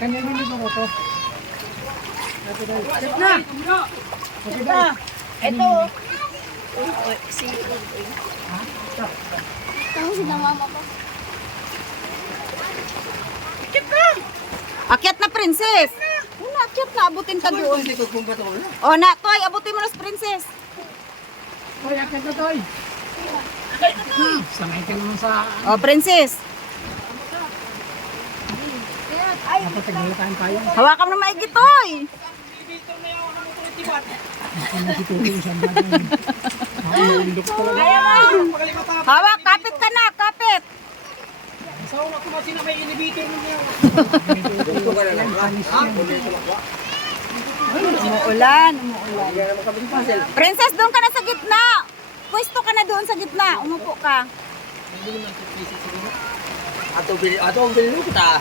Kanya hindi ko to. Sit na. Sit na. Ito. Si Tango sila mama ko. Akyat na, princess. Una, akyat na. Abutin ka doon. Na. O, na, toy. Abutin mo na, princess. Toy, akit na toy. Sanay ka naman sa... O, princess. Napatagalitan tayo. Hawakan mo na maigi, toy. Nakitutin siya bagay. Nakahulog talaga. Hawak, kapit ka na, kapit. Dito ka na lang. Umuulan, umuulan. Hindi na makabing puzzle. Princess, doon ka na sa gitna. Pwesto ka na doon sa gitna. Umupo ka. Ato bili, ato ang bili mo kita.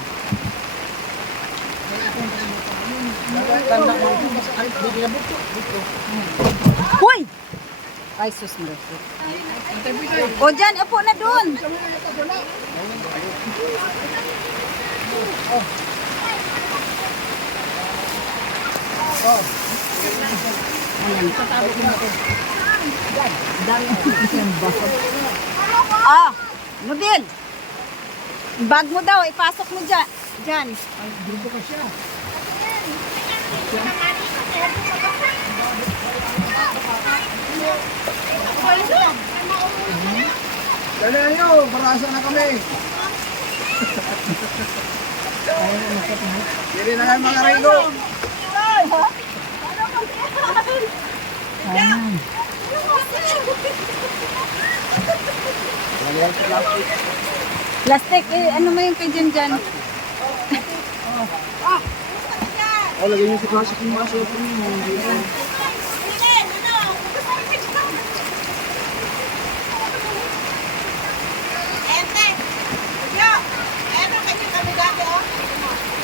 Hoy! Ay, sus na. O, dyan, upo na doon. Ah, Nubil. Bag mo daw, ipasok mo dyan. Dyan. Grupo ka siya. Dali nyo, barasa na kami. Dili na kayo mga rigo. Plastic, eh, ano mo yung kay dyan dyan? Oh, lagyan nyo si Klasik yung maso.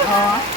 Oo.